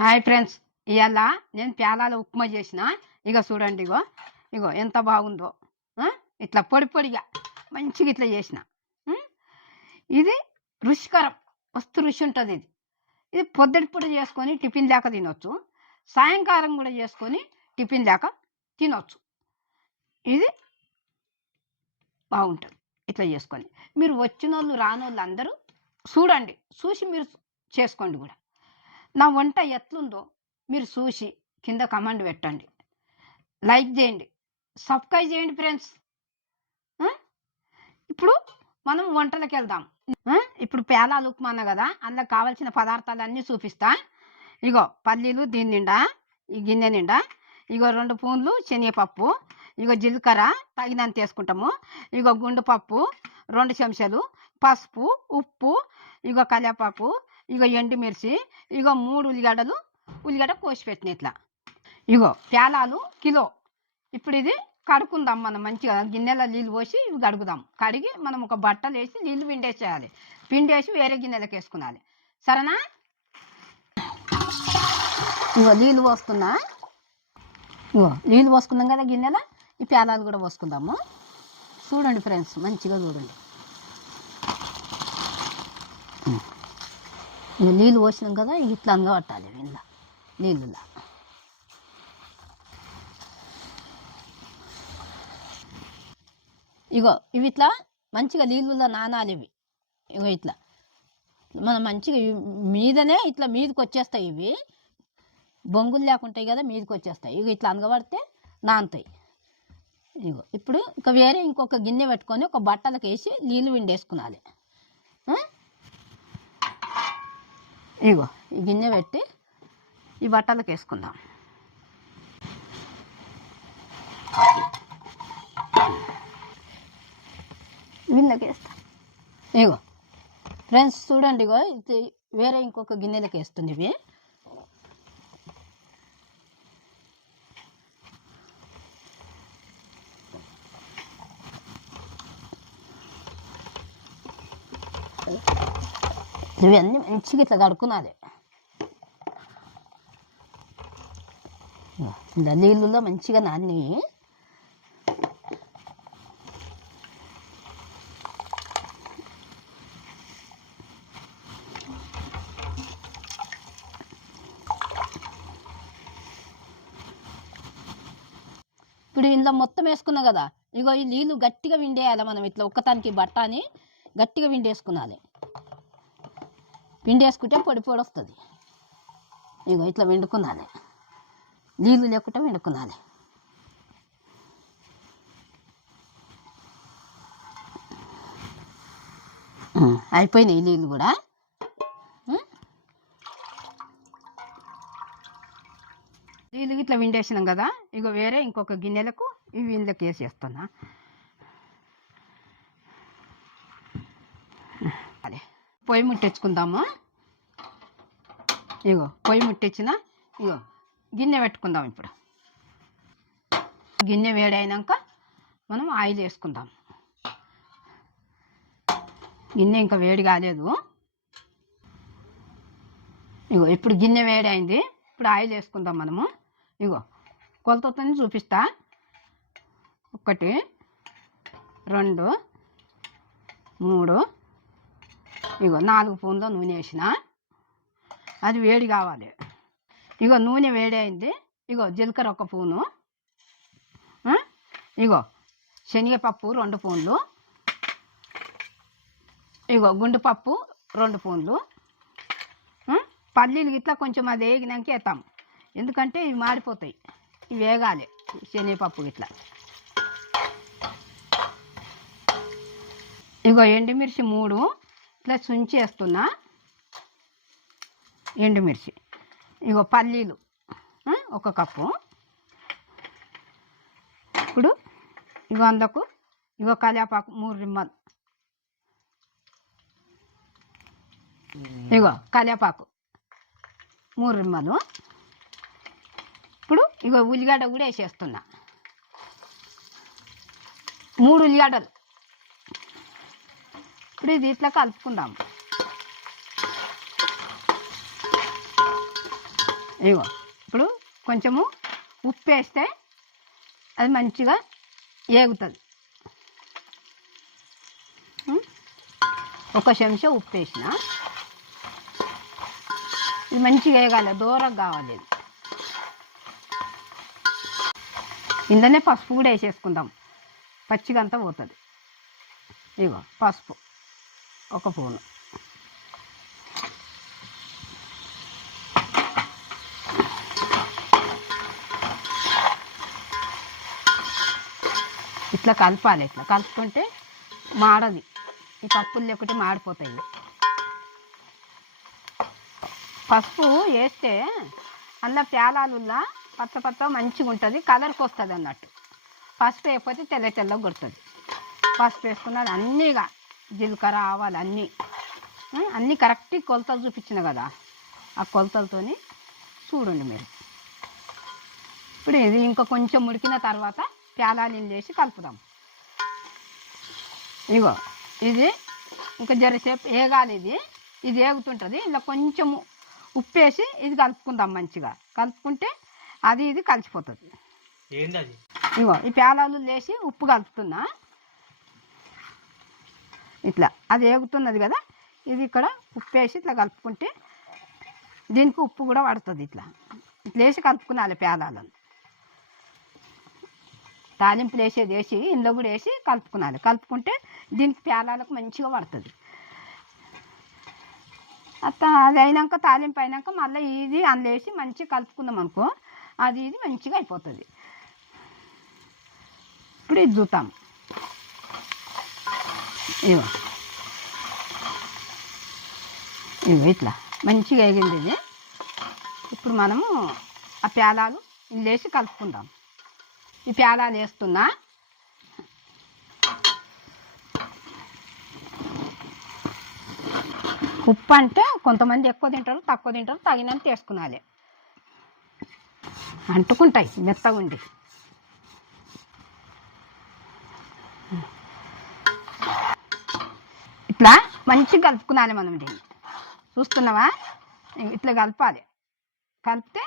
Hi friends, ఇవాళ నేను పేలాల ఉప్మా చేసిన. ఇక చూడండి, ఇగో ఇగో ఎంత బాగుందో. ఇట్లా పొడి పొడిగా మంచిగా ఇట్లా చేసిన. ఉం? ఇది రుచికరం, మస్తు రుచి ఉంటుంది. ఇది ఇది పొద్దుటి పూట చేసుకొని టిఫిన్ లేక తినొచ్చు, సాయంకాలం కూడా చేసుకొని టిఫిన్ లేక తినొచ్చు. ఇది బాగుంటుంది ఇట్లా చేసుకొని. మీరు వచ్చిన వాళ్ళు రానోళ్ళు అందరూ చూడండి, చూసి మీరు చేసుకోండి కూడా. నా వంట ఎట్లుందో మీరు చూసి కింద కమెంట్ పెట్టండి, లైక్ చేయండి, సబ్స్క్రైబ్ చేయండి ఫ్రెండ్స్. ఇప్పుడు మనం వంటలకు వెళ్దాం. ఇప్పుడు పేలాలు ఉప్మా అన్న కదా, అందులో కావాల్సిన పదార్థాలన్నీ చూపిస్తా. ఇగో పల్లీలు దీని నిండా, ఈ గిన్నె నిండా. ఇగో 2 స్పూన్లు శనగపప్పు, ఇగో జీలకర్ర తగినంత వేసుకుంటాము. ఇగో గుండుపప్పు 2 చెంచాలు, పసుపు, ఉప్పు, ఇగో కరివేపాకు, ఇగో ఎండుమిర్చి, ఇగో 3 ఉల్లిగడ్డ కోసి పెట్టిన ఇట్లా. ఇగో పేలాలు కిలో. ఇప్పుడు ఇది కడుక్కుందాం మనం మంచిగా. గిన్నెలో నీళ్ళు పోసి ఇవి కడుగుదాం. కడిగి మనం ఒక బట్టలు వేసి నీళ్ళు పిండేసేయాలి. పిండేసి వేరే గిన్నెలకు వేసుకున్నాలి, సరేనా? ఇగో నీళ్ళు పోస్తున్నా. ఇగో నీళ్ళు పోసుకున్నాం కదా గిన్నెలో, ఈ పేలాలు కూడా పోసుకుందాము. చూడండి ఫ్రెండ్స్, మంచిగా చూడండి. ఇక నీళ్ళు పోసినాం కదా, ఇట్లా పట్టాలి ఇందులో నీళ్ళులా. ఇగో ఇవి ఇట్లా మంచిగా నీళ్ళులో నానాలి ఇవి. ఇగో ఇట్లా మనం మంచిగా మీదనే ఇట్లా మీదకి వచ్చేస్తాయి. ఇవి బొంగులు లేకుంటాయి కదా, మీదకి వచ్చేస్తాయి. ఇగో ఇట్లా అనగబడితే నానుతాయి. ఇగో ఇప్పుడు ఇంకా వేరే ఇంకొక గిన్నె పెట్టుకొని ఒక బట్టలకు వేసి నీళ్ళు విండేసుకున్నాలి. ఇగో ఈ గిన్నె పెట్టి ఈ బట్టలకు వేసుకుందాం. గిన్నెకి వేస్తా. ఇగో ఫ్రెండ్స్ చూడండి, ఇగో ఇది వేరే ఇంకొక గిన్నెలకు వేస్తుంది. ఇవి ఇవన్నీ మంచిగా ఇట్లా కడుక్కున్నాలి. ఇలా నీళ్ళలో మంచిగా నాని. ఇప్పుడు ఇందులో మొత్తం వేసుకున్నాం కదా, ఇగో ఈ నీళ్ళు గట్టిగా విండేయాలి. మనం ఇట్లా ఒక్కతానికి బట్టని గట్టిగా విండేసుకున్నాలి. విండేసుకుంటే పొడి పొడి వస్తుంది. ఇగో ఇట్లా వండుకున్నాలి, నీళ్ళు లేకుండా వండుకున్నాలి. అయిపోయినాయి నీళ్ళు కూడా. నీళ్ళు ఇట్లా విండేసినాం కదా, ఇగో వేరే ఇంకొక గిన్నెలకు ఇవి ఇందులోకి వేసేస్తున్నా. అదే పొయ్యి ముట్టించుకుందాము. ఇగో పొయ్యి ముట్టించిన, ఇగో గిన్నె పెట్టుకుందాం. ఇప్పుడు గిన్నె వేడైనాక మనం ఆయిల్ వేసుకుందాం. గిన్నె ఇంకా వేడి కాలేదు. ఇగో ఇప్పుడు గిన్నె వేడి అయింది. ఇప్పుడు ఆయిల్ వేసుకుందాం మనము. ఇగో కొలతతో చూపిస్తా. 1 2 3, ఇగో 4 స్పూన్ల నూనె వేసిన. అది వేడి కావాలి. ఇగో నూనె వేడి అయింది. ఇగో జీలకర్ర 1 స్పూను, ఇగో శనగపప్పు 2 స్పూన్లు, ఇగో గుండుపప్పు 2 స్పూన్లు. పల్లీలు ఇట్లా కొంచెం అది వేగినాక వేస్తాం, ఎందుకంటే ఇవి మాడిపోతాయి. ఇవి వేగాలి, శనగపప్పు ఇట్లా. ఇగో ఎండుమిర్చి 3 ఇట్లా చుంచి వేస్తున్నా. ఎండుమిర్చి, ఇగో పల్లీలు 1 కప్పు. ఇప్పుడు ఇగో అందుకు ఇగో కరివేపాకు 3 రిమ్మలు. ఇగో కరివేపాకు 3 రిమ్మలు. ఇప్పుడు ఇగో ఉల్లిగడ్డ కూడా వేసేస్తున్నా, 3 ఉల్లిగడ్డలు. ఇప్పుడు ఇది ఇట్లా కలుపుకుందాం. ఇగో ఇప్పుడు కొంచెము ఉప్పు వేస్తే అది మంచిగా ఏగుతుంది. ఒక చెంచా ఉప్పు వేసిన, ఇది మంచిగా వేగాలి, దూరంగా కావాలి. ఇది ఇందులోనే పసుపు కూడా వేసేసుకుందాం, పచ్చిగా అంతా పోతుంది. ఇగో పసుపు ఒక స్పూను, ఇట్లా కలపాలి. ఇట్లా కలుపుకుంటే మాడది, ఈ పప్పులు ఒకటి మాడిపోతాయి. పసుపు వేస్తే అందులో పేలాలుల్లా పచ్చ పచ్చ మంచిగా ఉంటుంది, కలర్కి వస్తుంది అన్నట్టు. పసుపు వేయకపోతే తెల్ల తెల్లగా కొడుతుంది. పసుపు వేసుకున్నది అన్నీగా జీలకర్ర ఆవాలు అన్నీ కరెక్ట్ కొలతలు చూపించిన కదా, ఆ కొలతలతో చూడండి మీరు. ఇప్పుడు ఇది ఇంకా కొంచెం ఉడికిన తర్వాత పేలాలు వేసి కలుపుదాం. ఇగో ఇది ఇంకా జరసేపు వేగాలి. ఇది వేగుతుంటుంది. ఇలా కొంచెము ఉప్పు వేసి ఇది కలుపుకుందాం. మంచిగా కలుపుకుంటే అది ఇది కలిసిపోతుంది. ఇగో ఈ పేలాలు వేసి ఉప్పు కలుపుతున్నా. ఇట్లా అది వేగుతున్నది కదా, ఇది ఇక్కడ ఉప్పు వేసి ఇట్లా కలుపుకుంటే దీనికి ఉప్పు కూడా పడుతుంది. ఇట్లా వేసి కలుపుకున్నాలి పేలాలను. తాలింపులు వేసి ఇందులో కూడా వేసి కలుపుకున్నాలి. కలుపుకుంటే దీనికి పేలాలకు మంచిగా పడుతుంది. అది అయినాక తాలింపు అయినాక మళ్ళీ ఇది అందులో వేసి మంచిగా కలుపుకుందాం అనుకో, అది ఇది మంచిగా అయిపోతుంది. ఇప్పుడు ఇది చూద్దాం. ఇగో ఇట్లా మంచిగా వేగింది ఇది. ఇప్పుడు మనము ఆ పేలాలు ఇందులో వేసి కలుపుకుందాం. ఈ పేలాలు వేస్తున్నా. ఉప్పు అంటే కొంతమంది ఎక్కువ తింటారు, తక్కువ తింటారు, తగినంత వేసుకున్నాలి. అంటుకుంటాయి మెత్తగా ఉండి. ఇట్లా మంచిగా కలుపుకున్నాలి మనం. దీన్ని చూస్తున్నావా, ఇట్లా కలపాలి. కలిపితే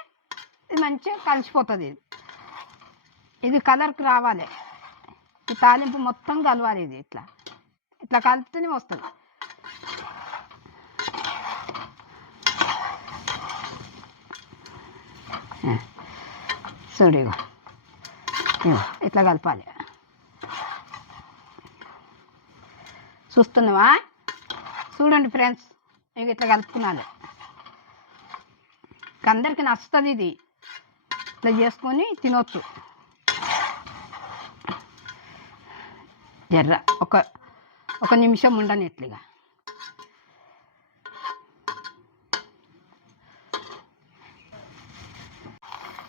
ఇది మంచిగా కలిసిపోతుంది. ఇది కలర్కి రావాలి. ఈ తాలింపు మొత్తం కలవాలి. ఇది ఇట్లా ఇట్లా కలిపితేనే వస్తుంది. చూడు ఇగో ఇట్లా కలపాలి. చూస్తున్నావా, చూడండి ఫ్రెండ్స్, ఇక ఇట్లా కలుపుకున్నాను. అందరికి నచ్చుతుంది. ఇది ఇట్లా చేసుకొని తినొచ్చు. జర్ర ఒక నిమిషం ఉండని ఇట్లుగా.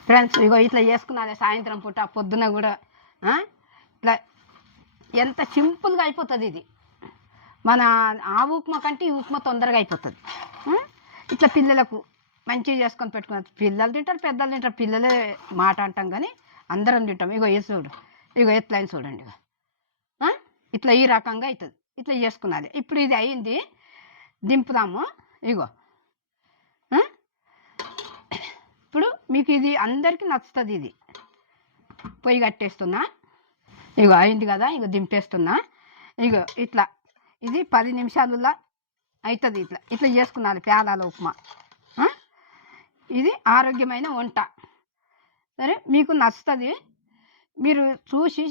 ఫ్రెండ్స్ ఇగో ఇట్లా చేసుకున్నాను సాయంత్రం పూట, పొద్దున కూడా. ఇట్లా ఎంత సింపుల్గా అయిపోతుంది ఇది. మన ఆ ఉప్మా కంటే ఈ ఉప్మా తొందరగా అయిపోతుంది. ఇట్లా పిల్లలకు మంచిగా చేసుకొని పెట్టుకున్నారు. పిల్లలు తింటారు, పెద్దలు తింటారు. పిల్లలే మాట అంటాం కానీ అందరం తింటాం. ఇగో ఏ చూడు, ఇగో ఎట్లయిన చూడండి. ఇక ఇట్లా ఈ రకంగా అవుతుంది. ఇట్లా చేసుకున్నది. ఇప్పుడు ఇది అయింది, దింపుదాము. ఇగో ఇప్పుడు మీకు ఇది అందరికీ నచ్చుతుంది. ఇది పొయ్యి కట్టేస్తున్నా. ఇగో అయింది కదా, ఇగో దింపేస్తున్నా. ఇగో ఇట్లా ఇది 10 నిమిషాలలో అవుతుంది. ఇట్లా ఇట్లా చేసుకున్నాను పేలాల ఉప్మా. ఇది ఆరోగ్యమైన వంట. సరే, మీకు నచ్చుతుంది. మీరు చూసి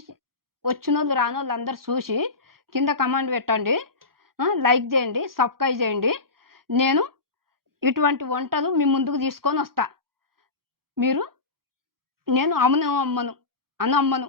వచ్చిన వాళ్ళు రాని వాళ్ళు అందరు చూసి కింద కమెంట్ పెట్టండి, లైక్ చేయండి, సబ్స్క్రైబ్ చేయండి. నేను ఇటువంటి వంటలు మీ ముందుకు తీసుకొని వస్తా. నేను అమ్మను